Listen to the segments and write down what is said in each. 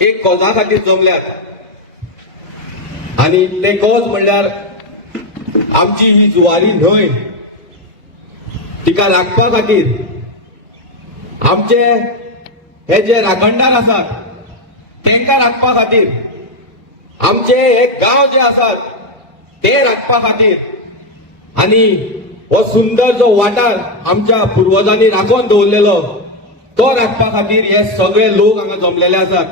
एक कॉजा खातीर जमल्यात आणि ते कॉज म्हणल्यार आमची ही जुवारी न्हंय तिका राखपा खातीर आमचे हे जे राखणदार आसात तांकां राखपा खातीर आमचे हे गांव जे आसात ते राखपा खातीर आणि हो सुंदर जो वाठार आमच्या पुर्वजांनी राखून दवरलेलो तो राखपा खातीर हे सगळे लोक हांगा जमलेले आसात।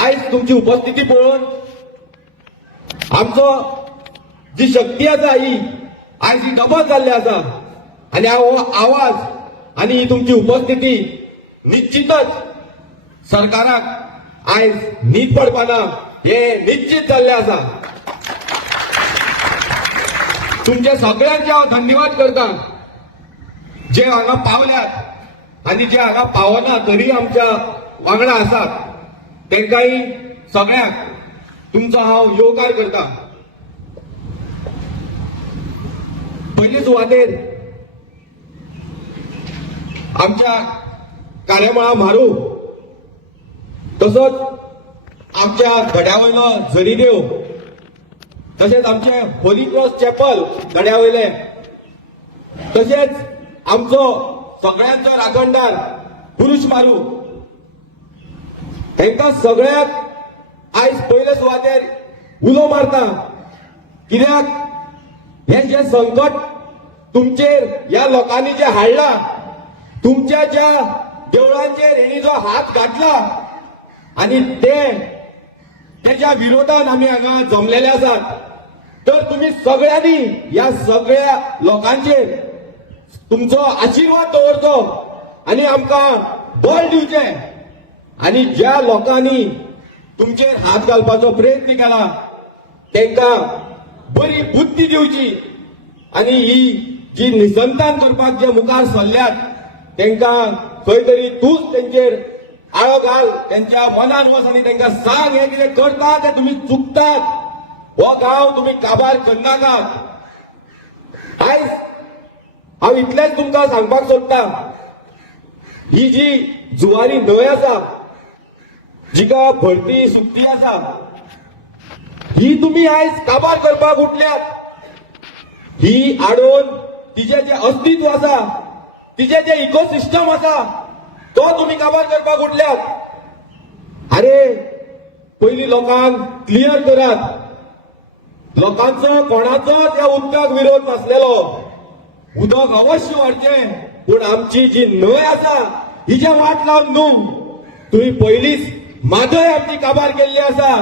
आयज तुमची उपस्थिती पळोवन आमचो जी शक्ती आसा ही आयज ही डबल जाल्ली आसा आणि हो आवाज आणि ही तुमची उपस्थिती निश्चितच सरकाराक आयज न्हीद पडपाना हे निश्चित जाल्ले आसा। तुमचे सगळ्यांचे हांव धन्यवाद करता जे हांगा पावल्यात आणि जे हांगा पावना तरी आमच्या वांगडा आसात तांकांय सगळ्यांक तुमचो हांव येवकार करता। पयली सुवातेर आमच्या कार्यामळा म्हारू तसोच आमच्या गड्यावयलो झरीदेव तशेंच आमचे होली क्रॉस चॅपल गड्यावयले तशेंच आमचो सगळ्यांचो राखणदार पुरुष मारू तांकां सगळ्याक आयज पयले सुवातेर उलो मारता कित्याक हे जे संकट तुमचेर ह्या लोकांनी जे हाडला तुमच्या ज्या देवळांचेर हेणी जो हात घातला आणि तेच्या विरोधात आम्ही हांगा जमलेले आसात तर तुम्ही सगळ्यांनी ह्या सगळ्या लोकांचेर तुमचो आशीर्वाद दवरचो आणि आमकां बळ दिवचें आणि ज्या लोकांनी तुमचेर हात घालपाचो प्रयत्न केला तांकां बरी बुद्धी दिवची आणि ही जी निसंतान करपाक जे मुखार सरल्यात तांकां खंय तरी तूच तांचेर आळो घाल त्यांच्या मनान वच आणि तांकां सांग हे कितें करता ते तुम्ही चुकतात हो गांव तुम्ही काबार करनाकात। आयज हांव इतलेंच तुमकां सांगपाक सोदतां ही जी जुवारी न्हंय आसा जिका भरती सुकती आसा ही तुम्ही आयज काबार करपाक उठल्यात ही आडोवन तिचे जे अस्तित्व आसा तिचे जे इकोसिस्टम आसा तो तुम्ही काबार करपाक उठल्यात। अरे पयली लोकांक क्लियर करात लोकांचो कोणाचोच ह्या उदकाक विरोध नासलेलो उदक अवश्य वाडचें पूण आमची जी न्हंय आसा हिचे वाट लावन न्हू तुम्ही पयलींच म्हादय आमची काबार केल्ली आसा।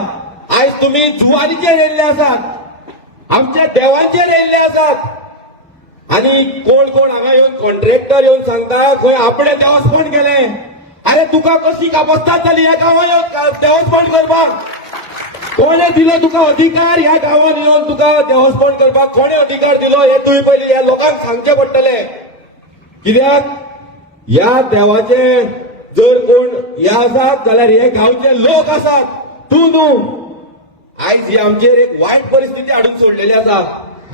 आयज तुम्ही जुवारीचेर येयल्ले आसात आमच्या देवांचेर येयल्ले आसात आणि कोण कोण हांगा येवन कॉन्ट्रॅक्टर येवन सांगता खंय आपणे देवस्थान केलें। अरे तुका कशी काबस्ताद जाली ह्या गांवांत देवस्थान करपाक कोणे दिलो तुका अधिकार ह्या गांवांत येवन तुका देवस्थान करपाक कोणे अधिकार दिलो हे तुवें पयलीं ह्या लोकांक सांगचें पडटलें कित्याक ह्या देवाचे जर कोण हे आसात जाल्यार हे गांवचे लोक आसात तूं न्हू। आयज ही आमचेर एक वायट परिस्थिती हाडून सोडलेली आसा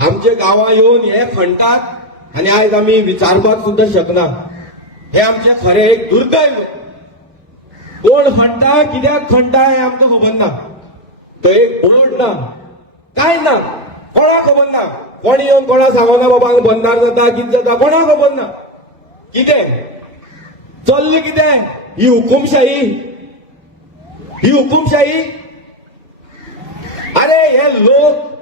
आमचे गांवां येवन हे खणटात आणि आयज आमी विचारपाक सुद्दां शकना हे आमचे खरें एक दुर्दैव। कोण खणटा कित्याक खणटा हें आमकां खबर ना थंय एक बोर्ड ना कांय ना कोणाक खबर ना कोण येवन कोणा सांगना बाबा हांगा बंदार जाता कितें जाता कोणाक खबर ना कितें चल्ली कितें ही हुकुमशाही अरे हे लोक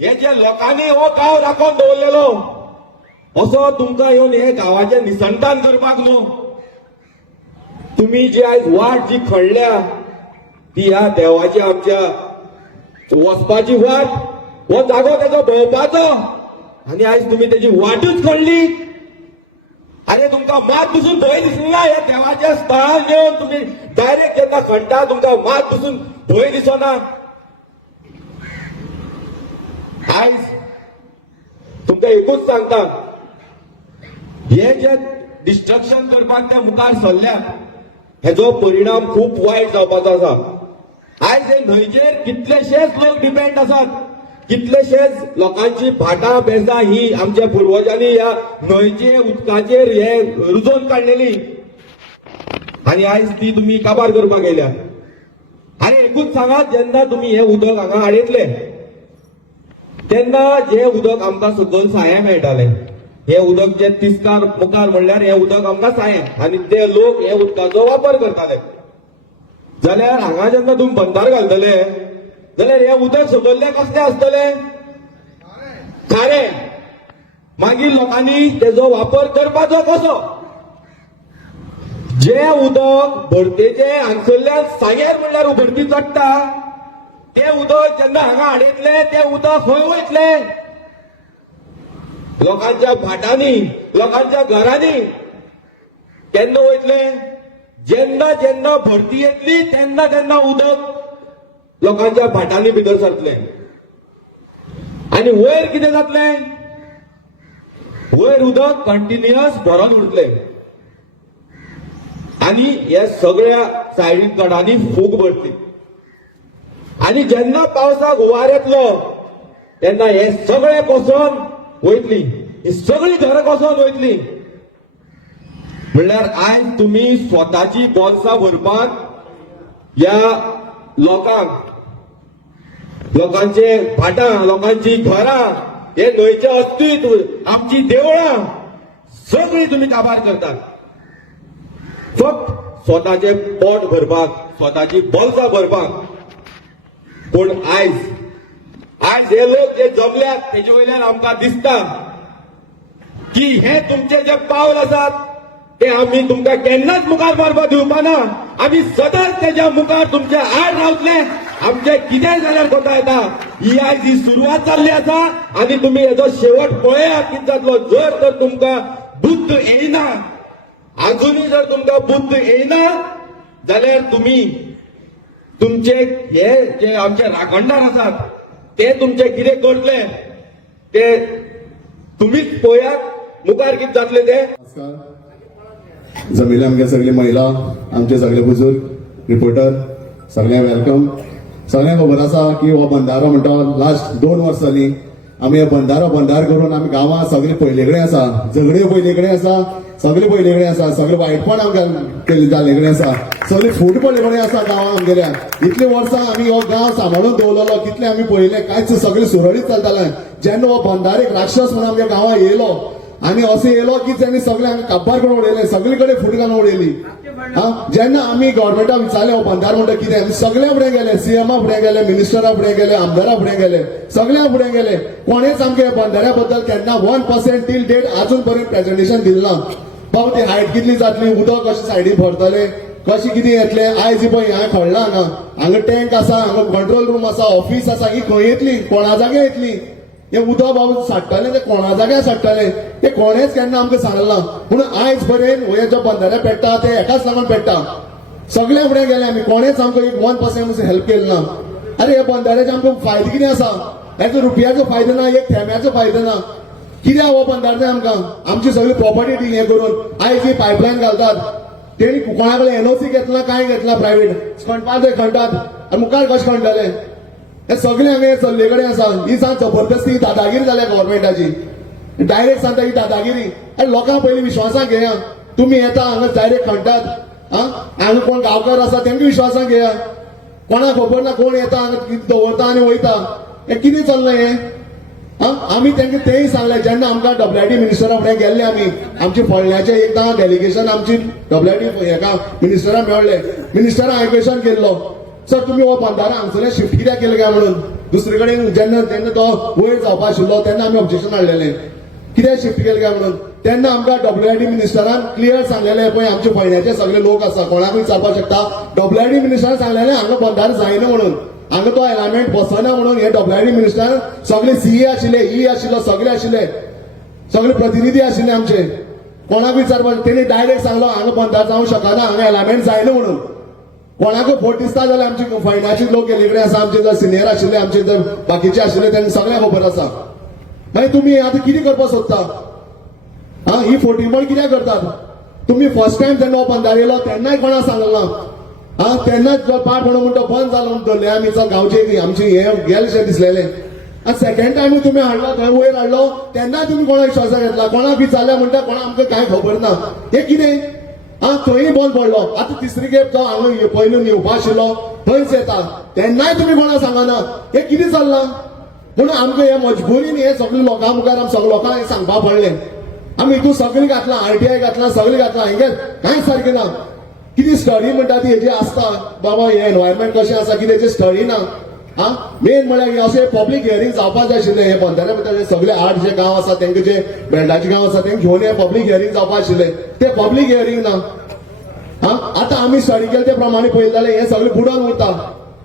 हे जे लोकांनी हो गांव राखून दवरलेलो असो तुमकां येवन हे गांवाचें निसंतान करपाक न्हू तुम्ही जी आयज वाट जी खणल्या ती ह्या देवाची आमच्या वचपाची वाट हो जागो तेजो भोंवपाचो आणि आयज तुम्ही तेजी वाटूच खणली। अरे तुमकां मात पसून भंय दिसना ह्या देवाच्या स्थळार येवन तुम्ही डायरेक्ट जेन्ना खणटा तुमकां मात पसून भंय दिसना। आयज तुमकां एकूच सांगता हे जे डिस्ट्रक्शन करपाक ते मुखार सरल्यात हेजो परिणाम खूप वायट जावपाचो आसा। आयज हे न्हंयचेर कितलेशेच लोक डिपेंड आसात कितलेशेच लोकांची भाटां बेजां ही आमच्या पुर्वजांनी ह्या न्हंयचे उदकाचेर हे रुजोवन काडलेली आणि आयज ती तुम्ही काबार करपाक गेल्या। आनी एकूच सांगात, जेन्ना तुमी हे उदक हांगा हाडयतले तेन्ना जे उदक आमकां सकयल साया मेळटाले, हे उदक जे तिस्कार मुखार म्हणल्यार हे उदक आमकां साया, आनी ते लोक हे उदकाचो वापर करताले, जाल्यार हांगा जेन्ना तुम्ही बंदार घालतले जाल्यार हे उदक सकयल्ले कसले आसतले? खारे. मागीर लोकांनी तेजो वापर करपाचो कसो? जे उदक भरतेचे हांगसरल्यान सागेर म्हणल्यार उबरती चडटा, ते उदक जेन्ना हांगा हाडयतले ते उदक खंय वयतले? लोकांच्या भाटांनी, लोकांच्या घरांनी. केन्ना वयतले? जेन्ना जेन्ना भरती येतली तेन्ना तेन्ना उदक लोकांच्या भाटांनी भितर सरतले. आनी वयर कितें जातले? वयर उदक कंटिन्युअस भरोन उरतले आनी हे सगळ्या सायडीन कडांनी फूग भरतली. आनी जेन्ना पावसाक हुंवार येतलो तेन्ना हे सगळे कोसोन वयतली, ही सगळी घरां कोसोन वयतली. म्हणल्यार आयज तुम्ही स्वताची बोल्सां भरपाक ह्या लोकांक, लोकांचे भाटां, लोकांची घरां, हे न्हंयचे अस्तित्व, आमची देवळां सगळी तुम्ही काबार करतात फक्त स्वताचे पोट भरपाक, स्वताची बोल्सां भरपाक. पूण आयज हे लोक जे जगल्यात तेजे वयल्यान आमकां दिसता की हे तुमचे जे पावल आसात ते आम्ही तुमकां केन्नाच मुखार मारपाक दिवपाना. आम्ही सदांच तेज्या मुखार तुमच्या आड रावतले. आमचे कितेंय जाल्यार कोता येता. ही आयज ही सुरवात जाल्ली आसा आनी तुमी हेजो शेवट पळयात कितें जातलो. जर तर तुमकां बुद्ध येयना, अजुनूय जर तुमकां बुद्ध येयना जाल्यार तुमी तुमचे हे जे आमचे राखणदार आसात ते तुमचे कितें करतले ते तुमीच पळयात मुखार कितें जातले ते. जमिले आमगे सगळी महिला, आमचे सगळे बुजुर्ग रिपोर्टर सगळ्यांक वेलकम. सगळ्यांक खबर आसा की हो बंधारो म्हणटा लास्ट 2 वर्सां जाली आमी हे बंधार करून आमी गांवां सगळे पयलेकडे आसा, झगड्यो पयलेकडे आसा, सगळे पयलेकडे आसा, सगळे वायटपण आमकां जाल्लेकडे आसा, सगळे फूड पयलेकडे आसा गांवां आमगेल्या. इतले वर्सां आमी हो गांव सांबाळून दवरलेलो, कितले आमी पळयले, कांयच सगळे सुरळीत चलतालें. जेन्ना हो बंधार एक राक्षस म्हणून आमच्या गांवां येयलो आनी असो येयलो की त्यांनी सगळे हांगा काबार करून उडयले, सगळे कडेन फूट घालून उडयली. जेन्ना आमी गव्हर्मेंटाक विचारले हो बंधार म्हणटा कितें, सगळे फुडें गेले, सीएमा फुडें गेले, मिनिस्टरा फुडें गेले, आमदारा फुडें गेले, सगळ्या फुडें गेले. कोणेच आमच्या बंधाऱ्या बद्दल केन्ना 1% टील डेट अजून पर्यंत प्रेझेंटेशन दिलें ना. बाबा ती हायट कितली जातली, उदक कशें सायडीन भरतले, कशें कितें येतले. आयज पळय हांवें खोडला हांगा टँक आसा, हांगा कंट्रोल रूम आसा, ऑफिस आसा, ही खंय येतली, कोणा जाग्यार येतली. हे उदक बाबा साडटले ते कोणा जाग्यार साडटले ते कोणेच केन्ना आमकां सांगलें ना. पूण आयज पर्यंत हे जो बंधारे पेट्टा ते एकाच लागून पेट्टा. सगळे फुडें गेले आमी, कोणेच आमकां एक 1% हेल्प केलें ना. अरे हे बंधाऱ्याचे आमकां फायदो कितें आसा? हेचो रुपयाचो फायदो ना, एक थेंब्याचो फायदो ना. कित्याक हो बंधार जाय आमकां? आमची सगळी प्रॉपर्टी हे करून आयज ही पायपलायन घालतात, तेणी कोणा कडेन एनओसी घेतला, काय घेतला, प्रायव्हेट खणपाक ते खणटात आनी मुखार कशें खणटले. हे सगळे हांगा चल्ले कडेन आसा. ही सांग जबरदस्ती दादागिरी जाल्या गव्हर्मेंटाची. डायरेक्ट सांगता ही दादागिरी. अरे लोकांक पयलीं विश्वासाक घेया. तुमी येता हांगा डायरेक्ट खणटात. हांगा कोण गांवकार आसा तेंका विश्वासाक घेया. कोणाक खबर ना कोण येता हांगा दवरता आनी वयता. हे कितें चल्लें हें? आमी तेंका तेंय सांगलें. जेन्ना आमकां WID मिनिस्टरा फुडें गेल्ले आमी, आमचे फोडण्याचे एकदां डेलिगेशन आमची WID हेका मिनिस्टरा मेळ्ळे. मिनिस्टरान हांवें क्वेशन केल्लो, सर तुम्ही हो बंधारो हांगसरले शिफ्ट कित्याक केले काय म्हणून. दुसरे कडेन जेन्ना तो वयर जावपा आशिल्लो तेन्ना आमी ऑब्जेक्शन हाडलेलें, कित्याक शिफ्ट केले काय म्हणून. तेन्ना आमकां WID मिनिस्टरान क्लियर सांगलेलें, पळय आमचे फोडण्याचे सगळे लोक आसा, कोणाकूय विचारपाक शकता. WID मिनिस्टरान सांगलेलें हांगा बंधारो जायना म्हणून, हांगा तो एलायमेंट बसना म्हणून. हे WID मिनिस्टर सगळे CA आशिल्ले, ई आशिल्लो, सगळे आशिल्ले, सगळे प्रतिनिधी आशिल्ले आमचे. कोणाक विचारपाक तेणी डायरेक्ट सांगलो हांगा बंधार जावंक शकना, हांगा एलायमेंट जायना म्हणून. कोणाकूय फोट दिसता जाल्यार आमचे फायनान्शियल लोक गेले कडेन आसा, आमचे जर सिनियर आशिल्ले, आमचे जर बाकीचे आशिल्ले त्यांना सगळ्यांक खबर आसा. मागीर तुमी आतां कितें करपाक सोदता? ही फोटिंगपण कित्याक करतात? तुमी फर्स्ट टायम जेन्ना हो बंधार येयलो तेन्नाय कोणाक सांगलें ना. तेन्नाच पाट म्हणून म्हणटा बंद जालो म्हणून धरले आमी. गांवचे आमचे हे गेलेशें दिसलेलें. आनी सेकंड टायम तुमी हाडलो थंय वयर हाडलो तेन्ना तुमी कोणाक विश्वासाक घेतला. कोणाक विचारल्या म्हणटा कोणाक आमकां कांय खबर ना. हे कितें? थंय बंद पडलो. आतां तिसरी खेप जो हांगा पयलून येवपा आशिल्लो थंयच येता. तेन्नाय तुमी कोणाक सांगना हे कितें चल्लां. म्हणून आमकां हे मजबुरीन हे सगळे लोकां मुखार आमी सगळे लोकांक हे सांगपा पडलें. आमी हितून सगळें घातलां, RTI घातलां, सगळें घातलां. हेंगे कांयच सारकें ना. कितें स्टडी म्हणटा ती हेजी आसता बाबा हे एनवायरमेंट कशें आसा कितें हेजी स्टडी ना. मेन म्हळ्यार अशें पब्लीक हियरींग जावपा जाय आशिल्लें. हे बंधारे भितर सगळे 8 जे गांव आसा तेंचे जे बेल्टाचे गांव आसा तेंका घेवन हे पब्लीक हियरींग जावपा आशिल्लें. ते पब्लीक हियरींग ना. आतां आमी स्टडी केले ते प्रमाणे पळयलें जाल्यार हे सगळें बुडोन उरता.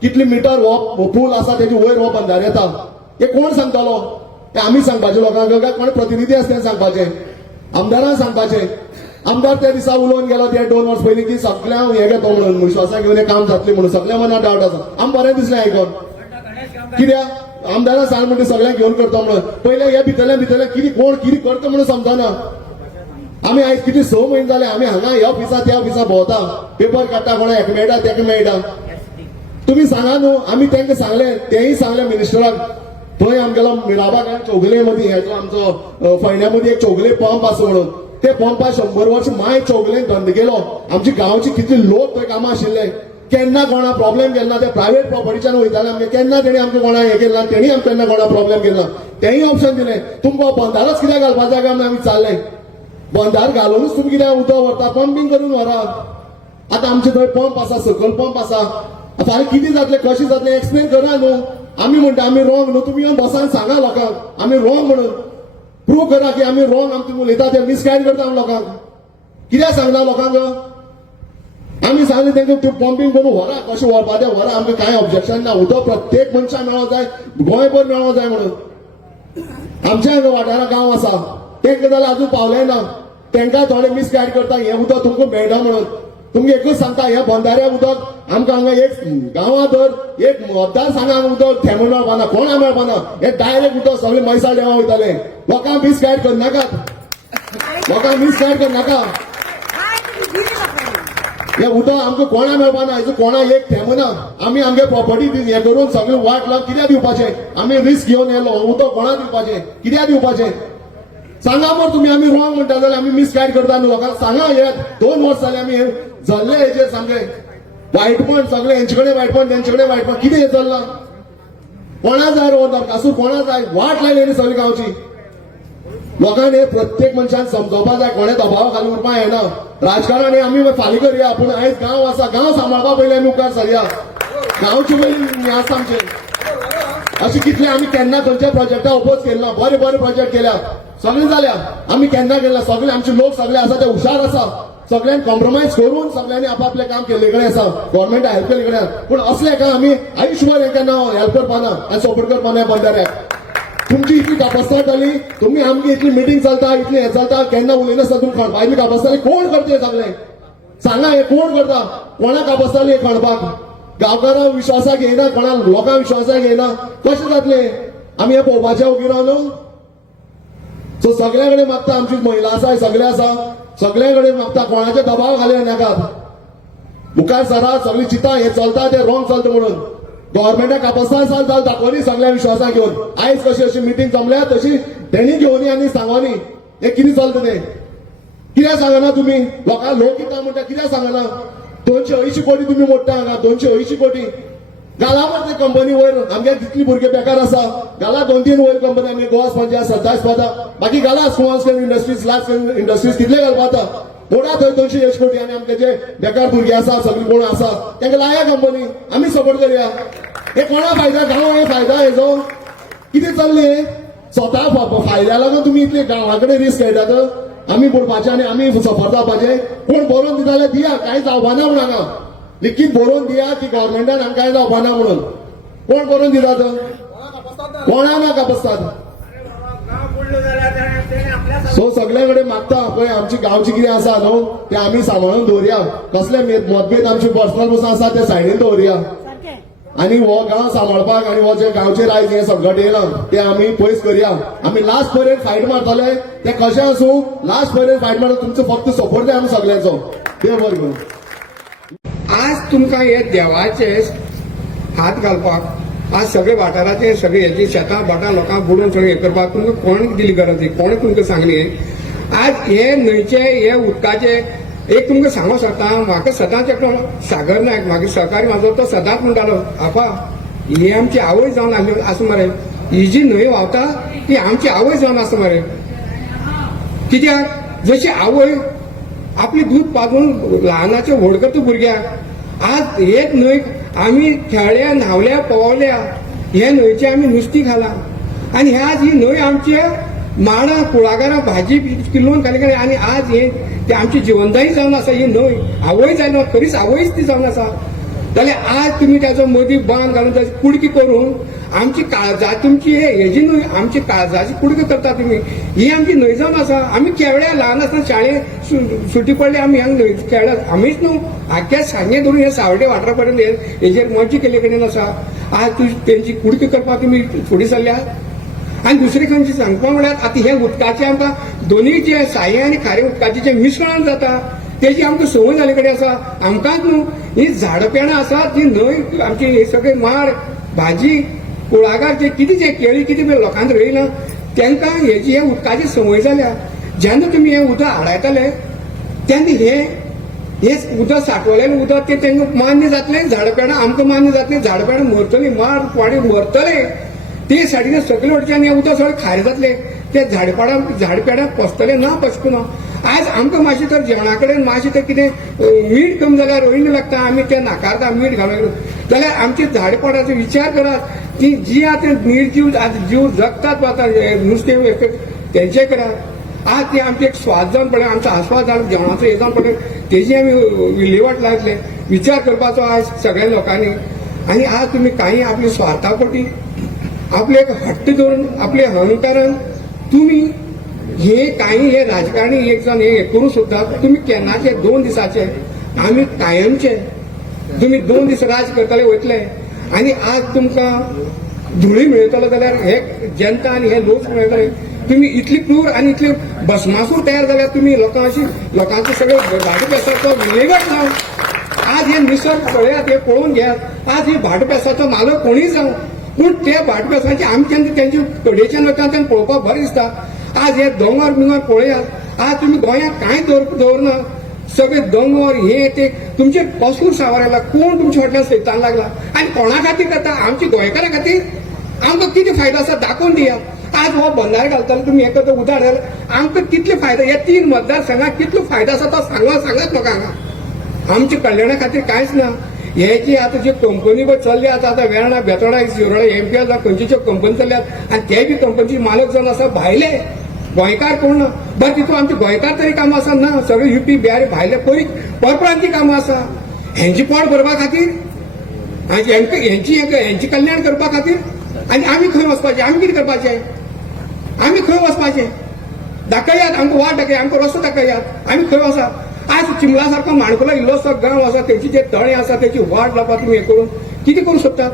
कितली मिटर हो पूल आसा तेजे वयर हो बंधार येता. हे कोण सांगतलो. हे आमी सांगपाचें लोकांक काय कोण प्रतिनिधी आसा तें सांगपाचें. आमदारांक सांगपाचें. आमदार त्या दिसा उलोवन गेलो ते 2 वर्स पयलीं की सगळ्यांक हे घेतो म्हणून विश्वासाक घेवन हें काम जातलें म्हणून सगळ्या मनात डावट आसा. आमकां बरें दिसलें आयकोन. कित्याक आमदारां सांग म्हणटा सगळ्यांक घेवन करता म्हणून. पयले हे भितरल्या कितें कोण कितें करता म्हणून समजना. आमी आयज कितें 6 म्हयने जाले आमी हांगा ह्या ऑफिसा त्या ऑफिसा भोंवता. पेपर काडटा कोणाक हेका मेळटा तेका मेळटा. तुमी सांगा न्हू. आमी तेंका सांगलें तेंय सांगलें मिनिस्टराक. थंय आमगेलो मिराबाग चौगले मदीं हेचो आमचो फोंड्या मदीं एक चौगले पंप आसा म्हणून. ते पंपा 100 वर्स माय चौगलेन धंदो केलो. आमची गांवची कितली लोक थंय कामां आशिल्ले. केन्ना कोणा प्रॉब्लेम केन्ना ते प्रायव्हेट प्रॉपर्टीच्यान वयताले आमगे. केन्ना तेणी आमकां कोणा हें केलें ना. तेणी आमकां केन्ना कोणा प्रॉब्लेम केलो ना. तेंय ऑप्शन दिलें. तुमकां बंदारच कित्याक घालपा जाय काय म्हूण आमी चालले. बंदार घालूनच तुमी कित्याक उदक व्हरता. पंपींग करून व्हरा. आतां आमचे थंय पंप आसा सकयल पंप आसा. फाल्यां कितें जातलें कशें जातलें एक्सप्लेन करा न्हू. आमी म्हणटा आमी रॉंग न्हू. तुमी येवन बसान सांगा लोकांक आमी रॉंग म्हणून. प्रूव करा की आमी रॉंग आमी तुमी उलयता ते मिसगायड करता लोकांक. कित्याक सांगना लोकांक. आमी सांगलें तेंका पंपींग करून व्हरा. कशें व्हरपा तें व्हरा. आमकां कांय ऑब्जेक्शन ना. उदक प्रत्येक मनशाक मेळों जाय. गोंयभर मेळों जाय म्हणून. आमच्या हांगा वाठारांत गांव आसा तेंका जाल्यार आजून पावलें ना. तेंकां थोडे मिसगायड करता हें उदक तुमकां मेळटा म्हणून. तुमकां एकूच सांगता हें बंधाऱ्या उदक आमकां हांगा एक गांवां धर एक मतदार सांगांक उदक थेंबून मेळपाना कोणा मेळपाना. हे डायरेक्ट उदक सगळें मैसाळ देवा वयताले. लोकांक मिसगायड करनाकात. लोकांक मिसगायड करनाका. हे उदक आमकां कोणा मेळपाना. हेजो कोणा एक थेंबना. आमी आमगे प्रॉपर्टी हे करून सगळें वाट लावन कित्याक दिवपाचें. आमी रिस्क घेवन येयलो उदक कोणाक दिवपाचें कित्याक दिवपाचें. सांगा मर तुमी आमी रॉंग म्हणटा जाल्यार आमी मिसगायड करता न्हू. लोकांक सांगा हे 2 वर्स जाले आमी झल्ले हेजेर सामकें वायटपण सगळें हेंचे कडेन वायटपण तेंचे कडेन वायटपण. कितें हें चल्लां. कोणा जाय रो नरकासूर कोणा जाय. वाट लायली सगळी गांवची. लोकांनी हे प्रत्येक मनशान समजोवपा जाय. कोणे दबाव घालून उरपा येना. राजकारण हे आमी फालीं करया. पूण आयज गांव आसा गांव सांबाळपा पयलीं आमी मुखार सरया. गांवची पयलीं हें आसा आमचें. अशें कितले आमी केन्ना खंयच्या प्रोजेक्टा ओपोज केले ना. बरे बरे प्रोजेक्ट केल्या सगळें जाल्या. आमी केन्ना केलें सगळे आमचे लोक सगळे आसा ते हुशार आसा. सगळ्यांनी कॉम्प्रोमायज करून सगळ्यांनी आपापलें काम केल्ले कडेन आसा. गव्हर्मेंटा हेल्प केले कडेन. पूण असले काम आमी आयुश्यभर हे केन्ना हेल्प करपाना आनी सपोर्ट करपाना बंधाऱ्याक. तुमची इतली कापासता जाली. तुम्ही आमची इतली मिटींग चलता इतली हे चलता केन्ना उलयनासतना तुमी खणपाची कापासताली कोण करता सगळें. सांगा हे कोण करता. कोणाक कापासताली हे खणपाक. गांवकारांक विश्वासाक घेयना. कोणा लोकांक विश्वासाक घेयना. कशें जातलें. आमी हे पळोवपाचें उगी रावन. सो सगळ्या कडेन मागता आमची महिला आसा सगळे आसा सगळ्या कडेन मागता कोणाचे दबाव घाले नाकात. मुखार सरा सगळी चिंता हे चलता ते रॉंग चलता म्हणून. गव्हर्मेंटाक कापासता साल जाल दाखोवनी सगळ्या विश्वासाक घेवन. आयज कशी अशी मिटींग जमल्या तशी तेणी घेवनी आनी सांगोनी हे कितें चलता तें. कित्याक सांगना तुमी. लोकांक लोक कित्याक म्हणटा कित्याक सांगना. 280 कोटी तुमी मोडटा हांगा. 280 कोटी घाला मर ते कंपनी वयर. आमगे कितली भुरगे बेकार आसा. घाला 2-3 वयर कंपनी आमगे गोवा स्पॉन्जास 27 पदां. बाकी घाला small scale industries large scale industries कितले घालपाता. मोडा थंय 280 कोटी आनी आमगे जे बेकार भुरगे आसा सगळी कोण आसा तांकां लाया कंपनी. आमी सपोर्ट करया. हे कोणा फायदा. गांव हे फायदा हेजो. कितें चल्लें. स्वता फायद्या लागून तुमी इतले गांवा कडेन रिस्क घेतात. आमी बुडपाचें आनी आमी सफर जावपाचें. कोण बरोवन दिता जाल्यार दिया कांय जावपाना म्हण हांगा. लिखीत बरोवन दिया की गव्हर्मेंटान हांगा कांय जावपाना म्हणून. कोण बरोवन दितात. कोणा ना कापसतात. सो सगळ्या कडेन मागता पळय आमची गांवची कितें आसा न्हू ते आमी सांबाळून दवरया. कसले मतभेद आमचे पर्सनल पासून आसा ते सायडीन दवरया. आनी हो गांव सांबाळपाक आनी हो जे गांवचे रायज हे संघटयला ते आमी पयस करया. आमी लास्ट पर्यंत फायट मारतले ते कशें आसूं. लास्ट पर्यंत फायट मारता तुमचो फक्त सपोर्ट जाय आमी सगळ्यांचो. देव बरें करूं. आज तुमकां हे देवाचे हात घालपाक आज सगळे वाठाराचे सगळे हेची शेतां बोटां लोकांक बुडोवन सगळें हे करपाक तुमकां कोण दिली गरज कोणे तुमकां सांगली. आज हे न्हंयचे हे उदकाचे एक तुमकां सांगो सोदता म्हाका सदांच एकटो सागर नायक मागीर सहकारी म्हाजो तो सदांच म्हणटालो आपा ही आमची आवय जावन आसली आसा मरे ही जी न्हंय व्हांवता ही आमची आवय जावन आसा मरे कित्याक जशी आवय आपली दूध पाजून ल्हानाचे व्हड करता भुरग्याक आज एक न्हंय आमी खेळ्या न्हावल्या पवल्या हे न्हंयचे आमी नुस्तीं खाला आनी हे आज ही न्हंय आमचे माडां कुळागरां भाजी किलोवन खाली आनी आज हे ते आमची जिवनदायी जावन आसा ही न्हंय आवय जायना खरीच आवयच ती जावन आसा जाल्यार आज तुमी त्याचो मदीं बांद घालून ताची कुडकी करून आमची काळजा तुमची हेजी न्हय आमची काळजाची कुडकी करता तुमी ही आमची न्हंय जावन आसा आमी केवड्या ल्हान आसतना शाळेंत सुटी पडली आमी हांगा न्हंय खेळ्ळ्यात आमीच न्हू आख्या सांगे धरून हे सावड्डे वाठारा पर्यंत हेजेर मज्जा केले कडेन आसा आज तेंची कुडकी करपाक तुमी फुडें सरल्यात आनी दुसरी खंयची सांगपा म्हळ्यार आतां हे उदकाचे आमकां दोनूय जे साये आनी खारे उदकाचे जे मिश्रण जाता तेजी आमकां संवय जाले कडेन आसा आमकांच न्हू ही झाडां पेणां आसात ती न्हंय आमची हे सगळे माड भाजी कुळागर जे केळी कितें पळय लोकांनी रोयलां तांकां हेजी हे उदकाची संवय जाल्या जेन्ना तुमी हे उदक आडायतले तेन्ना हे उदक सांठवलेलें उदक ते तांकां मान्य जातलें झाडां पेणां आमकां मान्य जातलें झाडां पेणां मरतलीं माड पाणी मरतले ते सायडीन सकयल वटच्यान हें उदक सगळें खारें जातलें ते झाड पेडां पसतले ना पसकून आज आमकां मातशें तर जेवणा कडेन मातशें तर कितें मीठ कमी जाल्यार रोयणी लागता आमी तें नाकारता मीठ घालून जाल्यार आमचे झाड पाडाचो विचार करात ती जी आतां निर्जीव जीव जगतात वता नुस्तें तेंचे करात आज ती आमची एक स्वाद जावन पडले आमचो आस्वाद जावन जेवणाचो हे जावन पडले तेजी आमी विल्हेवाट लायतले विचार करपाचो आज सगळ्या लोकांनी आनी आज तुमी कांय आपली स्वार्था पोटी आपले एक हट्ट धरून आपले अहंकारान तुम्ही हे काही हे राजकारणी एक जण हे करू सुद्धा तुम्ही केन्नाचे 2 दिसाचे आम्ही कायमचे तुम्ही 2 दीस राज करतले वयतले आणि आज तुमकां धुळी मेळटलो जाल्यार हे जनता आनी हे लोक मेळटले तुम्ही इतली क्रूर आनी इतली भस्मासूर तयार जाल्यार तुम्ही लोकांचे सगळे भाट पेसाचो विलेवाट जावन आज हे निसर्ग पळयात हे पळोवन घेयात आज हे भाट पेसाचो मालक कोणीय जावं पूण ते भाट पेसांचे आमी तेन्ना तेंचे कडेच्यान वता तेन्ना पळोवपाक बरें दिसता आज हे दोंगर बिंगर पळयात आज तुमी गोंयांत कांय दवरना सगळे दोंगर हे ते तुमचे कसूर सावरला कोण तुमच्या फाटल्यान सैतान लागला आनी कोणा खातीर करता आमची गोंयकारां खातीर आमकां कितें फायदो आसा दाखोवन दियात आज हो बंदार घालतालो तुमी हें करता उदाहरण आमकां कितले फायदो हे 3 मतदारसंघात कितलो फायदो आसा तो सांगात म्हाका हांगा आमच्या कल्याणा खातीर कांयच ना हे जे आता जे कंपनी पळय चल्ल्यात आता वेर्णा बेतोडा शिरोडा एमपीएल खंयच्यो कंपनी चल्ल्यात आनी ते बी कंपनीचे मालक जावन आसा भायले गोंयकार कोण ना बरें तितून आमचे गोंयकार तरी कामां आसा ना सगळे युपी बिहारी भायले परप्रांतीय कामां आसा हेंची पोट भरपा खातीर आनी हेंची कल्याण करपा खातीर आनी आमी खंय वचपाचें आमी कितें करपाचें आमी खंय वचपाचें दाखयात आमकां वाट दाखयात आमकां रस्तो दाखयात आमी खंय वसा आज चिमला सारको माणकुलो इल्लोसो गांव आसा तेची जे तळे आसा तेची वाट लावपाक तुमी हें करून कितें करूं सोदतात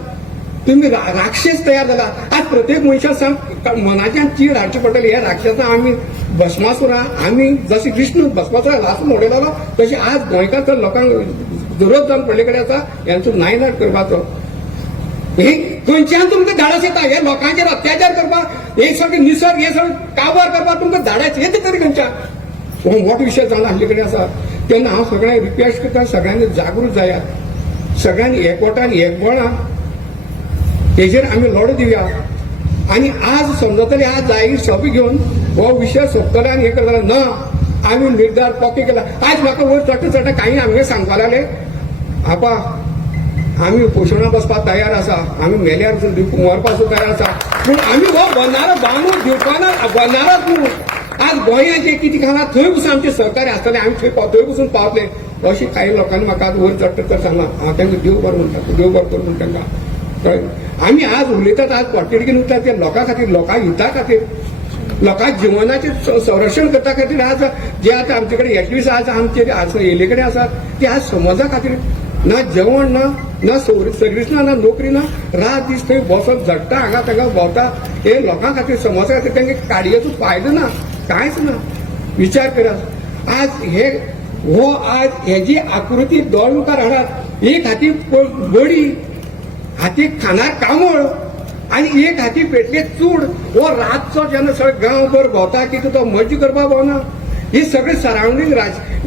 तुमी राक्षस तयार जाला आज प्रत्येक मनशाक सांग मनाच्यान चीड हाडची पडटली हे राक्षसां आमी भस्मासुरां आमी जशें विष्णू भस्मासुरा लासून उडयलो तशें आज गोंयकार तर लोकांक जरूरत जावन पडले कडेन आसा हेंचो नायनाट करपाचो हे खंयच्यान तुमकां धाडस येता हे लोकांचेर अत्याचार करपाक हे सगळे निसर्ग हे सगळें काबार करपाक तुमकां धाडस येता तरी खंयच्यान हो मोठो विशय जावन आमचे कडेन आसा तेन्ना हांव सगळ्यांक रिक्वेस्ट करता सगळ्यांनी जागृत जायात सगळ्यांनी एकवटान एकबळान तेजेर आमी लढो दिवया आनी आज समजतले आज जाहीर सभा घेवन हो विशय सोंपतले आनी हें करतले ना आमी निर्धार पक्के केला आज म्हाका वयर चट्ट कांय आमगे सांगपा लागले आपा आमी उपोशणा बसपाक तयार आसा आमी मेल्यार मरपाक तयार आसा पूण आमी हो बंधारो बांदून दिवपाना बंधारोच न्हू आज गोंयांत जे कितें खाला थंय बसून आमचे सहकारी आसतले आमी थंय बसून पावतले अशी काही लोकांनी म्हाका आज वयर चट्ट तर सांगला हांव तांकां देव बरें म्हणटा देव बरें करूं म्हण तांकां कळ्ळें आमी आज उलयतात आज पोटतिडकीन उरतात ते लोकां खातीर लोकां हिता खातीर लोकां जिवनाचें संरक्षण करता खातीर आज जे आतां आमचे कडेन एकवीस आज आमचे येले कडेन आसात ते आज समाजा खातीर ना जेवण ना सर्वीस ना नोकरी ना रात दीस थंय बसप झडटा हांगा तांकां भोंवता हे लोकां खातीर समाजा खातीर तांकां काडयेचो फायदो ना कांयच ना विचार करात आज हेजी आकृती दोळ मुखार हाडात एक हाती बडी हाती खानार कांबळ आनी एक हाती पेटले चूड हो रातचो जेन्ना सगळे गांवभर भोंवता कितें तो मज्जा करपाक भोंवना हे सगळे सराउंडिंग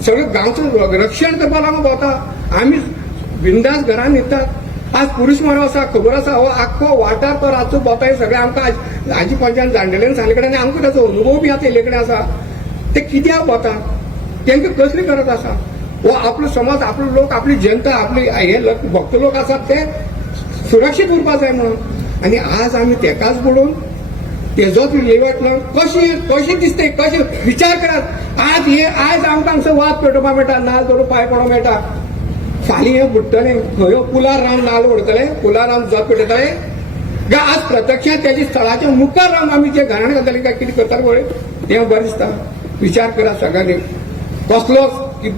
सगळं गावचं रक्षण करपा लागून पावता आमी बिंदास घरान येतात आज पुरुष मारो आसा खबर आसा हो आख्खो वाठार तो रातचो भोंवता हे सगळे आमकां हाजी पंचायत जाणटेल्यान सांगले कडेन आनी आमकां ताचो अनुभव बी आतां येले कडेन आसा ते कित्याक भोंवता तांकां कसली गरज आसा हो आपलो समाज आपलो लोक आपली जनता आपली हे भक्त लोक आसात ते सुरक्षीत उरपा जाय म्हणून आनी आज आमी तेकाच बुडोवन तेजोच विल्हेवाट कशें दिसते कशें विचार करात आज आमकां हांगसर वाद पेटोवपा मेळटा नाल्ल धरून पांय पडोवंक मेळटा फालीं हें बुडटलें खंय पुलार रावन नाल्ल उडतले पुलार रावन जप पेटयतले गा आज प्रत्यक्षात त्याच्या स्थळाच्या मुखार रावन आमी जे घराण घालतले काय कितें करतात पळय तें बरें दिसता विचार करा सगळ्यांनी कसलो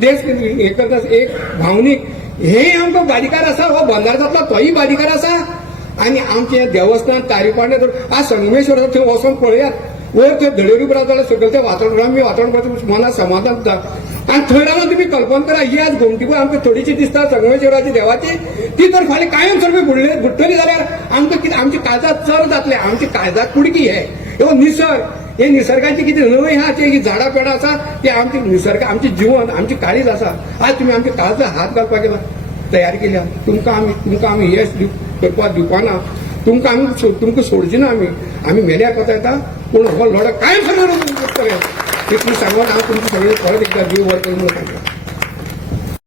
देश हे करता एक भावनीक हे आमकां बारीकार आसा हो बंदार जातलो तोयी बारीकार आसा आनी आमचे देवस्थान तारीपांडे आज संगमेश्वर थंय वचोन पळयात वयर थंय धडेर उबो रावता जाल्यार सगळें तें वातावरण करता मनाक समाधान जाता आनी थंय रावन तुमी कल्पना करा ही आज घुमटी पळय आमकां थोडीशी दिसता संगमेश्वराची देवाची ती तर फाल्यां कायम सर्वे बुडटली जाल्यार आमकां कितें आमची काळजात चड जातले आमची काळजात कुडकी हे निसर्ग हे निसर्गाची कितें न्हंय आहा जी झाडां पेडां आसा ते आमचे निसर्ग आमचे जीवन आमची काळीज आसा आज तुमी आमच्या काळजात हात घालपाक गेला तयारी केल्या तुमकां आमी यश करपाक दिवपाना तुमकां सोडची ना आमी मेल्यार कोता येता पूण हो लढा कायम सगळें इतलें सांगून हांव तुमकां सगळें परत एकदां जीव वर करून सांगता